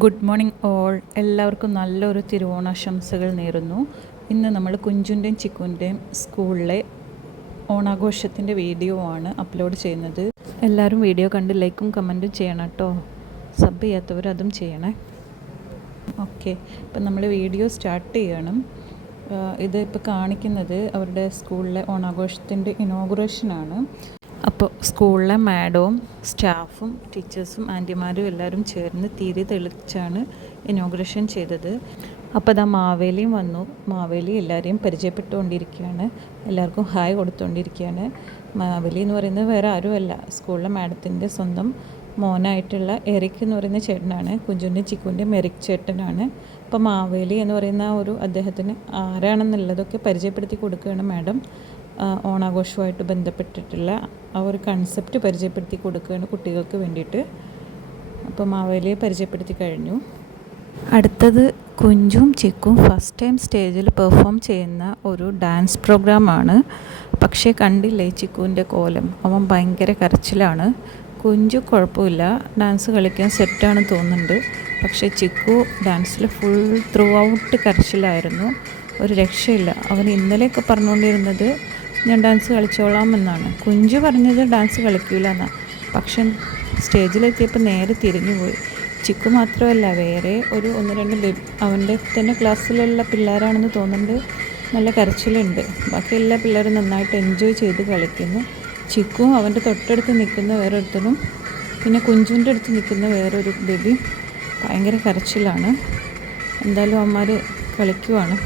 Good morning all. എല്ലാവർക്കും നല്ലൊരു തിരുവോണാശംസകൾ നേരുന്നു. ഇന്ന് നമ്മൾ കുഞ്ചുൻ്റെയും ചിക്കുൻ്റെയും സ്കൂളിലെ ഓണാഘോഷത്തിൻ്റെ വീഡിയോ ആണ് അപ്ലോഡ് ചെയ്യുന്നത്. എല്ലാവരും വീഡിയോ കണ്ട് ലൈക്കും കമൻറ്റും ചെയ്യണം കേട്ടോ. സബ് ചെയ്യാത്തവർ അതും ചെയ്യണേ. ഓക്കെ, ഇപ്പം നമ്മൾ വീഡിയോ സ്റ്റാർട്ട് ചെയ്യണം. ഇത് ഇപ്പോൾ കാണിക്കുന്നത് അവരുടെ സ്കൂളിലെ ഓണാഘോഷത്തിൻ്റെ ഇനോഗ്രേഷനാണ്. അപ്പോൾ സ്കൂളിലെ മാഡവും സ്റ്റാഫും ടീച്ചേഴ്സും ആൻറ്റിമാരും എല്ലാവരും ചേർന്ന് തിരി തെളിച്ചാണ് ഇനോഗ്രേഷൻ ചെയ്തത്. അപ്പോൾ അതാ മാവേലിയും വന്നു. മാവേലി എല്ലാവരെയും പരിചയപ്പെട്ടുകൊണ്ടിരിക്കുകയാണ്, എല്ലാവർക്കും ഹായ് കൊടുത്തുകൊണ്ടിരിക്കുകയാണ്. മാവേലി എന്ന് പറയുന്നത് വേറെ ആരുമല്ല, സ്കൂളിലെ മാഡത്തിൻ്റെ സ്വന്തം മോനായിട്ടുള്ള എറിക് എന്ന് പറയുന്ന ചേട്ടനാണ്. കുഞ്ചുൻ്റെ ചിക്കുൻ്റെ എറിക് ചേട്ടനാണ്. അപ്പോൾ മാവേലി എന്ന് പറയുന്ന അദ്ദേഹത്തിന് ആരാണെന്നുള്ളതൊക്കെ പരിചയപ്പെടുത്തി കൊടുക്കുകയാണ് മാഡം. ഓണാഘോഷവുമായിട്ട് ബന്ധപ്പെട്ടിട്ടുള്ള ആ ഒരു കൺസെപ്റ്റ് പരിചയപ്പെടുത്തി കൊടുക്കുകയാണ് കുട്ടികൾക്ക് വേണ്ടിയിട്ട്. അപ്പോൾ മാവേലിയെ പരിചയപ്പെടുത്തി കഴിഞ്ഞു. അടുത്തത് കുഞ്ചും ചിക്കും ഫസ്റ്റ് ടൈം സ്റ്റേജിൽ പെർഫോം ചെയ്യുന്ന ഒരു ഡാൻസ് പ്രോഗ്രാമാണ്. പക്ഷേ കണ്ടില്ലേ ചിക്കുവിൻ്റെ കോലം, അവൻ ഭയങ്കര കരച്ചിലാണ്. കുഞ്ചു കുഴപ്പമില്ല, ഡാൻസ് കളിക്കാൻ സെറ്റാണെന്ന് തോന്നുന്നുണ്ട്. പക്ഷേ ചിക്കു ഡാൻസിൽ ഫുൾ ത്രൂ ഔട്ട് കരച്ചിലായിരുന്നു, ഒരു രക്ഷയില്ല. അവൻ ഇന്നലെയൊക്കെ പറഞ്ഞുകൊണ്ടിരുന്നത് ഞാൻ ഡാൻസ് കളിച്ചോളാം എന്നാണ്. കുഞ്ചു പറഞ്ഞത് ഡാൻസ് കളിക്കില്ല എന്നാണ്. പക്ഷെ സ്റ്റേജിലെത്തിയപ്പോൾ നേരെ തിരിഞ്ഞു പോയി. ചിക്കു മാത്രമല്ല, വേറെ ഒന്ന് രണ്ട് അവൻ്റെ തന്നെ ക്ലാസ്സിലുള്ള പിള്ളേരാണെന്ന് തോന്നുന്നുണ്ട്, നല്ല കരച്ചിലുണ്ട്. ബാക്കി എല്ലാ പിള്ളേരും നന്നായിട്ട് എൻജോയ് ചെയ്ത് കളിക്കുന്നു. ചിക്കുവും അവൻ്റെ തൊട്ടടുത്ത് നിൽക്കുന്ന വേറൊരുത്തനും പിന്നെ കുഞ്ചുവിൻ്റെ അടുത്ത് നിൽക്കുന്ന വേറൊരു ബേബി ഭയങ്കര കരച്ചിലാണ്. എന്തായാലും അവന്മാർ കളിക്കുവാണ്.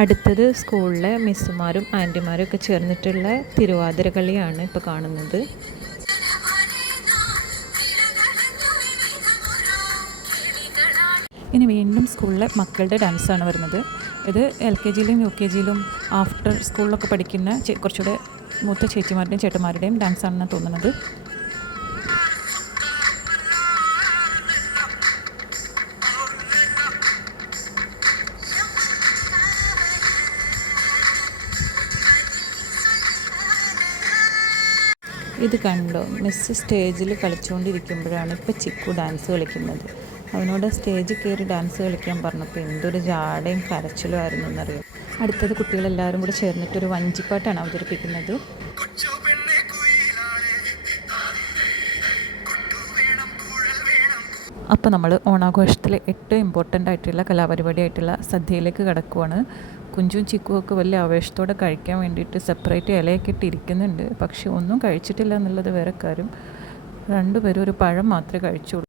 അടുത്തത് സ്കൂളിലെ മിസ്സുമാരും ആൻറ്റിമാരും ഒക്കെ ചേർന്നിട്ടുള്ള തിരുവാതിര കളിയാണ് ഇപ്പോൾ കാണുന്നത്. ഇനി വീണ്ടും സ്കൂളിലെ മക്കളുടെ ഡാൻസാണ് വരുന്നത്. ഇത് LKG-യിലും UKG-യിലും ആഫ്റ്റർ സ്കൂളിലൊക്കെ പഠിക്കുന്ന കുറച്ചുകൂടെ മൂത്ത ചേച്ചിമാരുടെയും ചേട്ടന്മാരുടെയും ഡാൻസാണെന്ന് തോന്നുന്നത്. ഇത് കണ്ടോ, മിസ് സ്റ്റേജിൽ കളിച്ചുകൊണ്ടിരിക്കുമ്പോഴാണ് ഇപ്പോൾ ചിക്കു ഡാൻസ് കളിക്കുന്നത്. അവനോട് സ്റ്റേജിൽ കയറി ഡാൻസ് കളിക്കാൻ പറഞ്ഞപ്പോൾ എന്തൊരു ജാടയും കരച്ചിലും ആയിരുന്നു എന്നറിയാം. അടുത്തത് കുട്ടികളെല്ലാവരും കൂടി ചേർന്നിട്ടൊരു വഞ്ചിപ്പാട്ടാണ് അവതരിപ്പിക്കുന്നത്. അപ്പോൾ നമ്മൾ ഓണാഘോഷത്തിലെ ഏറ്റവും ഇമ്പോർട്ടൻ്റ് ആയിട്ടുള്ള കലാപരിപാടിയായിട്ടുള്ള സദ്യയിലേക്ക് കടക്കുവാണ്. കുഞ്ചും ചിക്കുമൊക്കെ വലിയ ആവേശത്തോടെ കഴിക്കാൻ വേണ്ടിയിട്ട് സെപ്പറേറ്റ് ഇലയൊക്കെ ഇട്ടിരിക്കുന്നുണ്ട്. പക്ഷെ ഒന്നും കഴിച്ചിട്ടില്ല എന്നുള്ളത് വേറെ കാര്യം. രണ്ടുപേരും ഒരു പഴം മാത്രമേ കഴിച്ചുള്ളൂ.